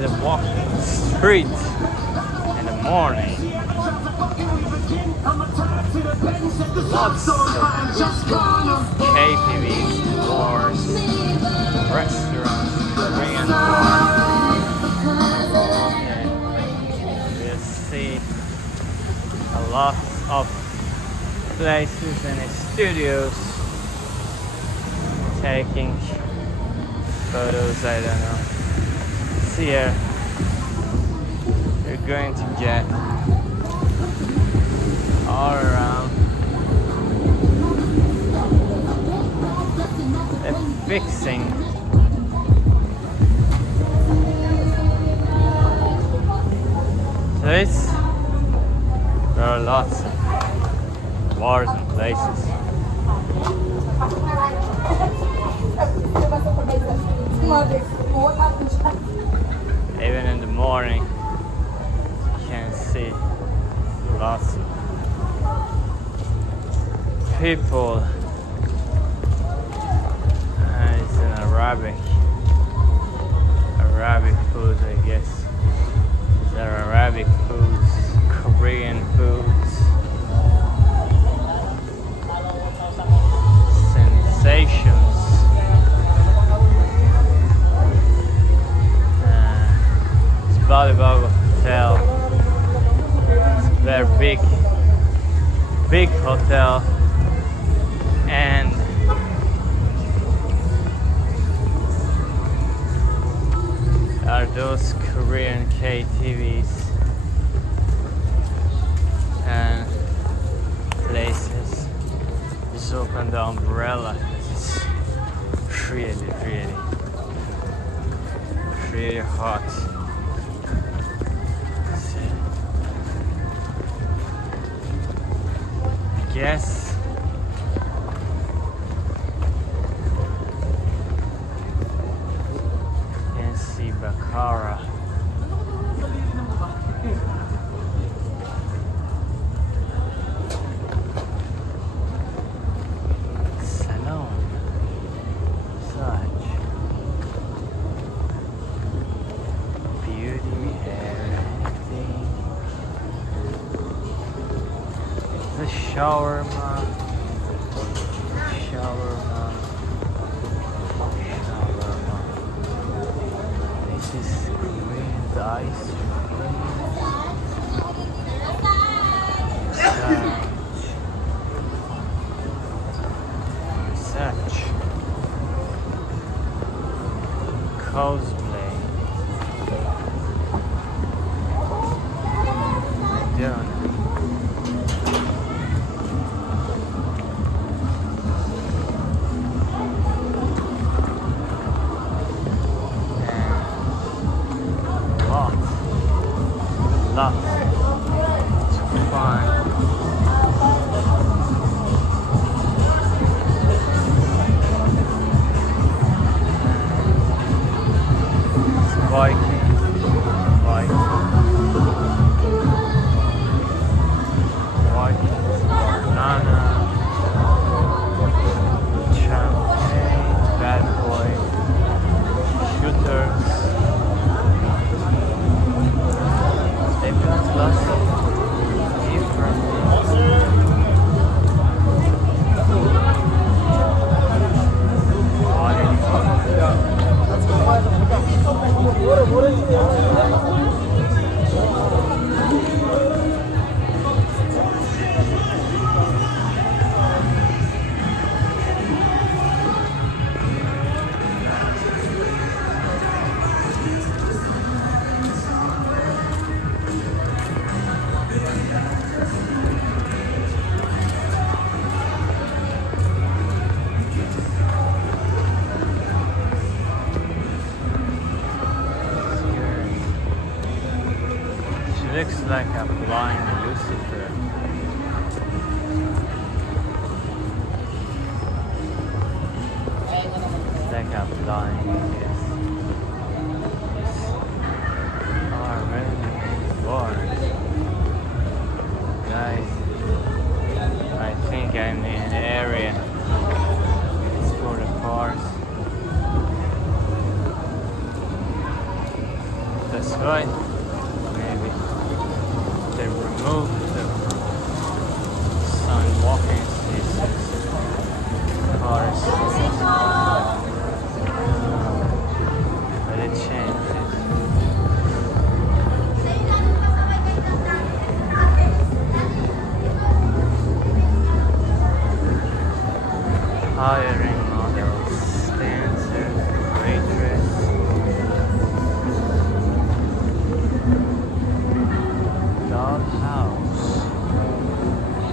to walk the street in the morning. Lots of KTVs, bars, restaurants, Korean bars. You see a lot of places and studios taking photos. I don't know. See here, you're going to get all around. They're fixing this. There are lots of bars and places. Even in the morning, you can see lots of people. It's an Arabic food, I guess. There are Arabic foods, Korean foods, sensations. Volleyball hotel. It's a very big hotel, and are those Korean KTVs and places. Just open the umbrella. It's really hot. Yes. You can see Baccara. Salon. Such beauty, everything. The shawarma. This is Korean ice cream. Such cosplay. Done. Lots to find. Viking, banana, champagne, bad boy, shooters. They've got lots of different looks like a blind Lucifer. It's like a blind, yes. These are very nice bars. Guys, I think I'm in an area. It's for the cars. The That's right. Maybe they removed the sun walking spaces. Cars. But it changed it. Hiring models, dancers, waitress. Dollhouse.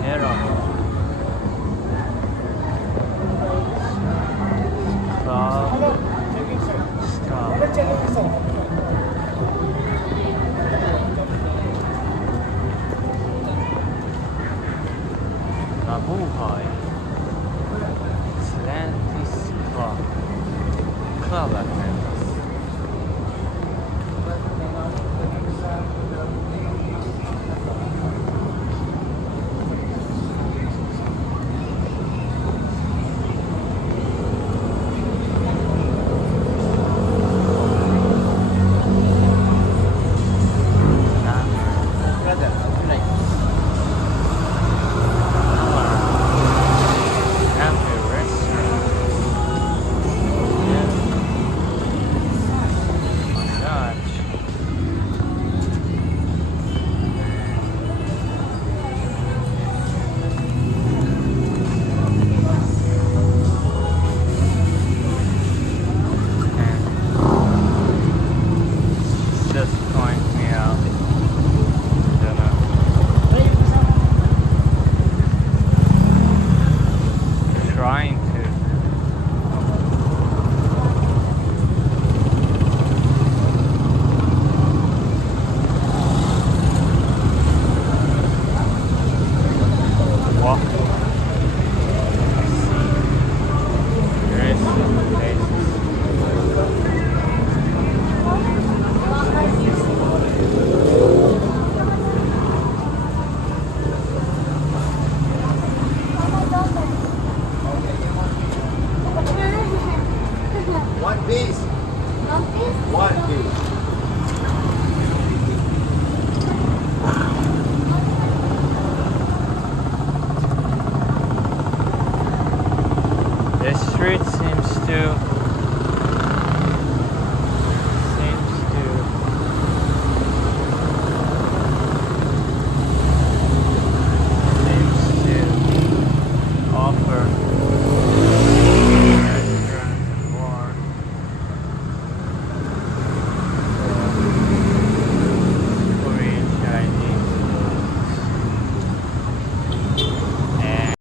Heroin. Club. Stop. Mabuhay. Atlantis Club. Club Atlantis. Cafe restaurant. Yeah. Massage. And just